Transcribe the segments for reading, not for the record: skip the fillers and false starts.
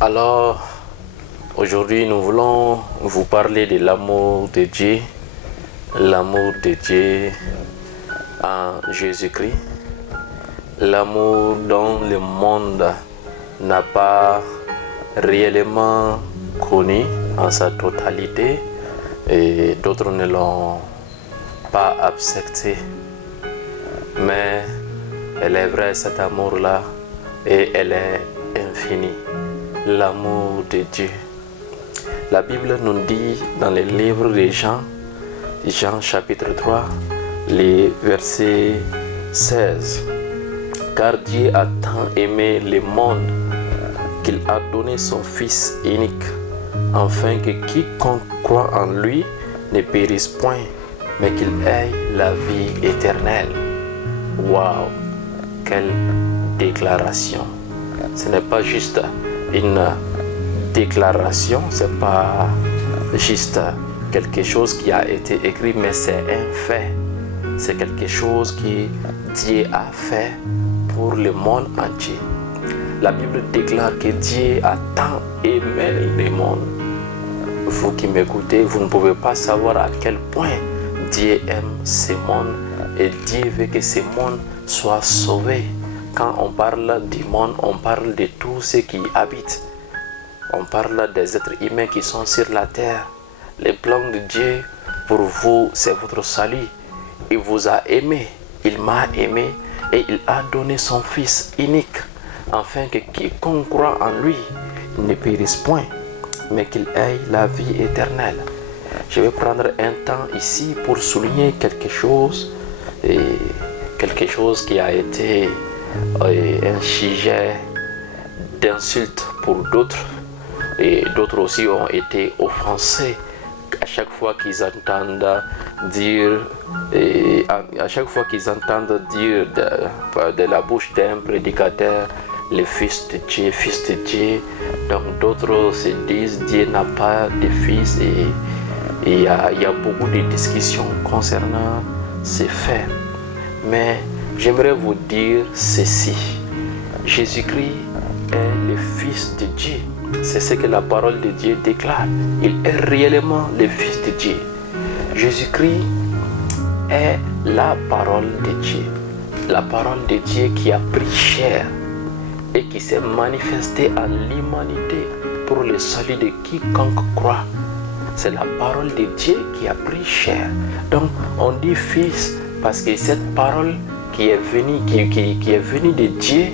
Alors, aujourd'hui, nous voulons vous parler de l'amour de Dieu en Jésus-Christ, l'amour dont le monde n'a pas réellement connu en sa totalité et d'autres ne l'ont pas accepté. Mais elle est vraie, cet amour-là, et elle est infinie. L'amour de Dieu. La Bible nous dit dans le livre de Jean chapitre 3, les versets 16. Car Dieu a tant aimé le monde qu'il a donné son Fils unique, afin que quiconque croit en lui ne périsse point, mais qu'il ait la vie éternelle. Waouh! Quelle déclaration! Ce n'est pas juste une déclaration, c'est pas juste quelque chose qui a été écrit, mais c'est un fait. C'est quelque chose que Dieu a fait pour le monde entier. La Bible déclare que Dieu a tant aimé le monde. Vous qui m'écoutez, vous ne pouvez pas savoir à quel point Dieu aime ce monde et Dieu veut que ce monde soit sauvé. Quand on parle du monde, on parle de tous ceux qui y habitent. On parle des êtres humains qui sont sur la terre. Le plan de Dieu pour vous, c'est votre salut. Il vous a aimé, il m'a aimé et il a donné son Fils unique, afin que quiconque croit en lui ne périsse point, mais qu'il ait la vie éternelle. Je vais prendre un temps ici pour souligner quelque chose qui a été un sujet d'insulte pour d'autres, et d'autres aussi ont été offensés à chaque fois qu'ils entendent dire de la bouche d'un prédicateur le Fils de Dieu. Donc d'autres se disent Dieu n'a pas de fils, et il y a beaucoup de discussions concernant ces faits. Mais j'aimerais vous dire ceci: Jésus-Christ est le Fils de Dieu. C'est ce que la parole de Dieu déclare. Il est réellement le Fils de Dieu. Jésus-Christ est la parole de Dieu. La parole de Dieu qui a pris chair et qui s'est manifestée en l'humanité pour le salut de quiconque croit. C'est la parole de Dieu qui a pris chair. Donc on dit Fils parce que cette parole qui est venue de Dieu,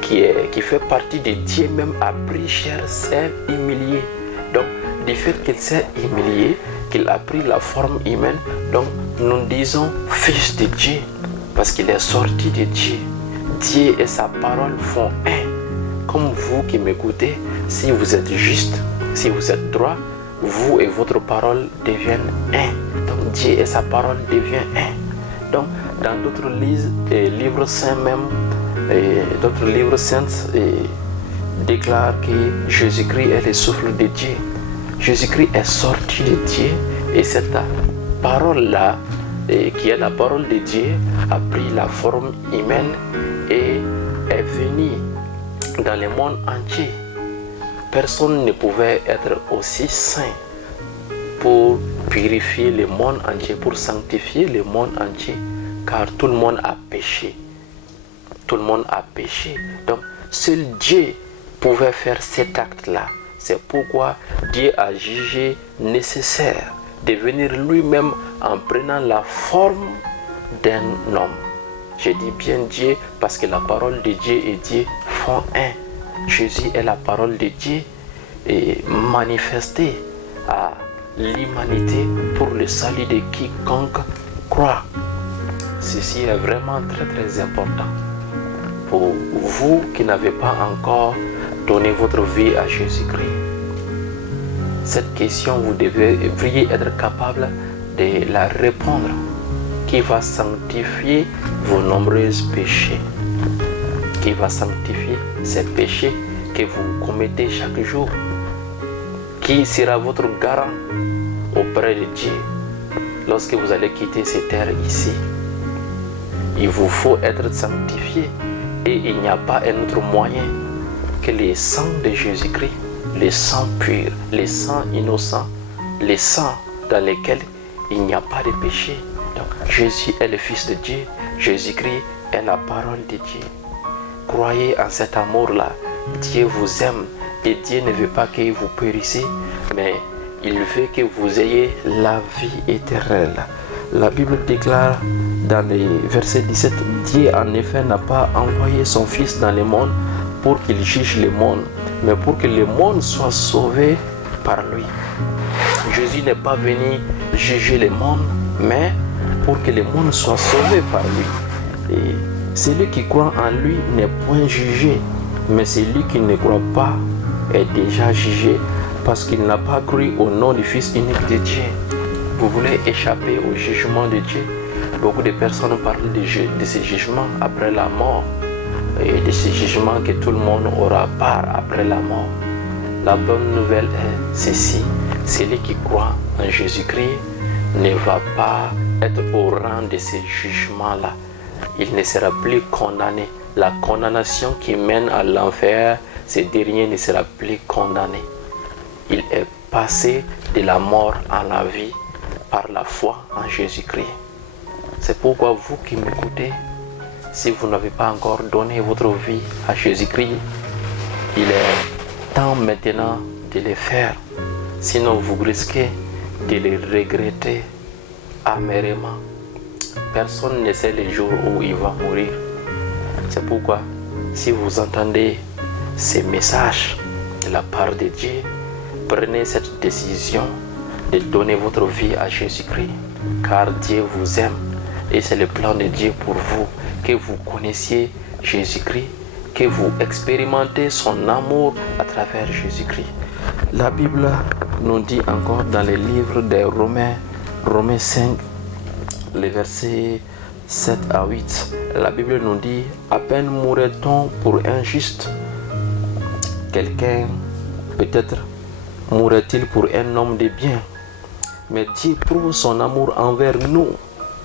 qui fait partie de Dieu même, a pris chair, s'est humilié. Donc du fait qu'il s'est humilié, qu'il a pris la forme humaine, donc nous disons Fils de Dieu parce qu'il est sorti de Dieu. Dieu et sa parole font un. Comme vous qui m'écoutez, si vous êtes juste, si vous êtes droit, vous et votre parole deviennent un. Donc Dieu et sa parole deviennent un. Donc dans d'autres livres saints même, d'autres livres saints déclarent que Jésus-Christ est le souffle de Dieu. Jésus-Christ est sorti de Dieu, et cette parole-là, qui est la parole de Dieu, a pris la forme humaine et est venue dans le monde entier. Personne ne pouvait être aussi saint pour purifier le monde entier, pour sanctifier le monde entier, car tout le monde a péché. Tout le monde a péché. Donc, seul Dieu pouvait faire cet acte-là. C'est pourquoi Dieu a jugé nécessaire de venir lui-même en prenant la forme d'un homme. Je dis bien Dieu parce que la parole de Dieu et Dieu font un. Jésus est la parole de Dieu et manifestée à l'humanité pour le salut de quiconque croit. Ceci est vraiment très très important. Pour vous qui n'avez pas encore donné votre vie à Jésus-Christ, cette question, vous devriez être capable de la répondre. Qui va sanctifier vos nombreux péchés? Qui va sanctifier ces péchés que vous commettez chaque jour? Qui sera votre garant auprès de Dieu lorsque vous allez quitter cette terre ici? Il vous faut être sanctifié et il n'y a pas un autre moyen que le sang de Jésus-Christ, le sang pur, le sang innocent, le sang dans lequel il n'y a pas de péché. Donc Jésus est le Fils de Dieu, Jésus-Christ est la parole de Dieu. Croyez en cet amour-là. Dieu vous aime et Dieu ne veut pas que vous périssiez, mais il veut que vous ayez la vie éternelle. La Bible déclare dans les versets 17, Dieu en effet n'a pas envoyé son Fils dans le monde pour qu'il juge le monde, mais pour que le monde soit sauvé par lui. Jésus n'est pas venu juger le monde, mais pour que le monde soit sauvé par lui. Et celui qui croit en lui n'est point jugé, mais celui qui ne croit pas est déjà jugé parce qu'il n'a pas cru au nom du Fils unique de Dieu. Vous voulez échapper au jugement de Dieu? Beaucoup de personnes parlent de ce jugement après la mort et de ce jugement que tout le monde aura part après la mort. La bonne nouvelle est ceci: celui qui croit en Jésus-Christ ne va pas être au rang de ce jugement-là. Il ne sera plus condamné. La condamnation qui mène à l'enfer, ce dernier ne sera plus condamné. Il est passé de la mort à la vie par la foi en Jésus-Christ. C'est pourquoi vous qui m'écoutez, si vous n'avez pas encore donné votre vie à Jésus-Christ, il est temps maintenant de le faire. Sinon vous risquez de le regretter amèrement. Personne ne sait le jour où il va mourir. C'est pourquoi, si vous entendez ces messages de la part de Dieu, prenez cette décision de donner votre vie à Jésus-Christ, car Dieu vous aime et c'est le plan de Dieu pour vous, que vous connaissiez Jésus-Christ, que vous expérimentez son amour à travers Jésus-Christ. La Bible nous dit encore dans le livre des Romains 5, les versets 7 à 8, la Bible nous dit: à peine mourrait-on pour un juste, quelqu'un peut-être mourrait-il pour un homme de bien. Mais Dieu prouve son amour envers nous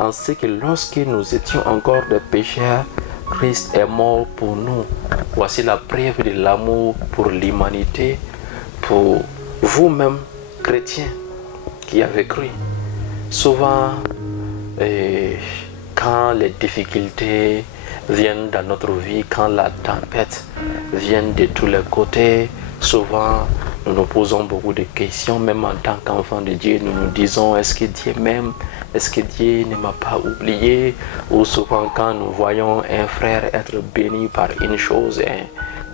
en ce que lorsque nous étions encore des pécheurs, Christ est mort pour nous. Voici la preuve de l'amour pour l'humanité, pour vous-même, chrétiens, qui avez cru. Souvent, quand les difficultés viennent dans notre vie, quand la tempête vient de tous les côtés, souvent nous nous posons beaucoup de questions, même en tant qu'enfants de Dieu, nous nous disons: est-ce que Dieu m'aime? Est-ce que Dieu ne m'a pas oublié? Ou souvent quand nous voyons un frère être béni par une chose,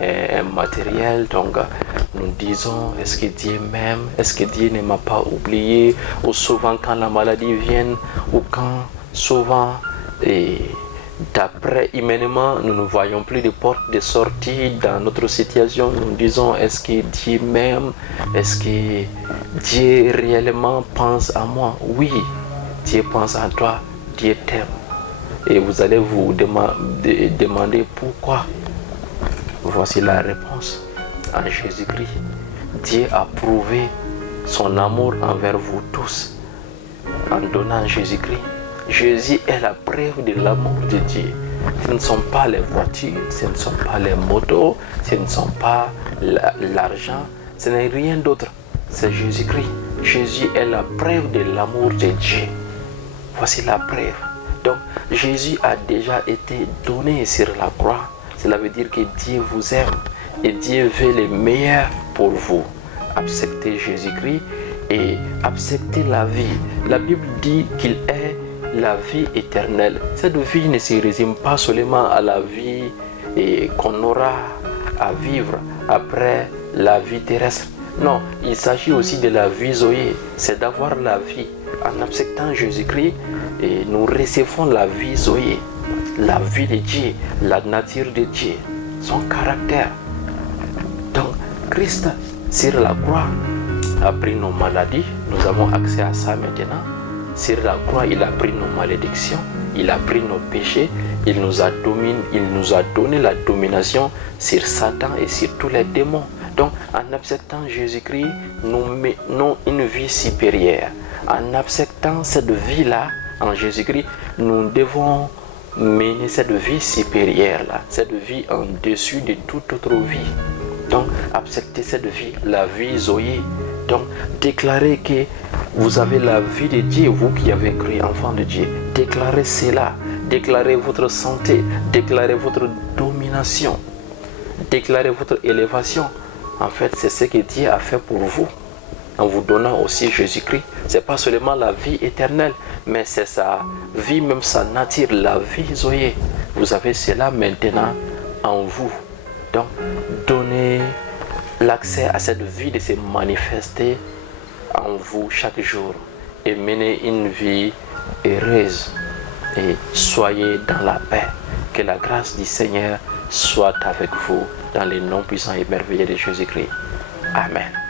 un matériel, donc nous disons: est-ce que Dieu m'aime? Est-ce que Dieu ne m'a pas oublié? Ou souvent quand la maladie vient, ou quand souvent, d'après humainement, nous ne voyons plus de porte de sortie dans notre situation, nous disons: est-ce que Dieu m'aime? Est-ce que Dieu réellement pense à moi? Oui, Dieu pense à toi, Dieu t'aime. Et vous allez vous demander pourquoi. Voici la réponse. En Jésus-Christ, Dieu a prouvé son amour envers vous tous en donnant Jésus-Christ. Jésus est la preuve de l'amour de Dieu. Ce ne sont pas les voitures, ce ne sont pas les motos, ce ne sont pas l'argent, ce n'est rien d'autre. C'est Jésus-Christ. Jésus est la preuve de l'amour de Dieu. Voici la preuve. Donc Jésus a déjà été donné sur la croix. Cela veut dire que Dieu vous aime et Dieu veut le meilleur pour vous. Acceptez Jésus-Christ et acceptez la vie. La Bible dit qu'il est la vie éternelle. Cette vie ne se résume pas seulement à la vie qu'on aura à vivre après la vie terrestre. Non, il s'agit aussi de la vie zoé. C'est d'avoir la vie. En acceptant Jésus-Christ, nous recevons la vie zoé, la vie de Dieu, la nature de Dieu, son caractère. Donc, Christ, sur la croix, a pris nos maladies. Nous avons accès à ça maintenant. Sur la croix, il a pris nos malédictions, il a pris nos péchés, il nous a donné la domination sur Satan et sur tous les démons. Donc, en acceptant Jésus-Christ, nous menons une vie supérieure. En acceptant cette vie-là, en Jésus-Christ, nous devons mener cette vie supérieure-là, cette vie en dessus de toute autre vie. Donc, acceptez cette vie, la vie Zoé. Donc, déclarez que vous avez la vie de Dieu, vous qui avez cru enfant de Dieu. Déclarez cela. Déclarez votre santé. Déclarez votre domination. Déclarez votre élévation. En fait, c'est ce que Dieu a fait pour vous, en vous donnant aussi Jésus-Christ. Ce n'est pas seulement la vie éternelle, mais c'est sa vie, même sa nature, la vie Zoé. Vous avez cela maintenant en vous. Donc, donnez l'accès à cette vie de se manifester en vous chaque jour et menez une vie heureuse et soyez dans la paix. Que la grâce du Seigneur soit avec vous dans les noms puissants et merveilleux de Jésus-Christ. Amen.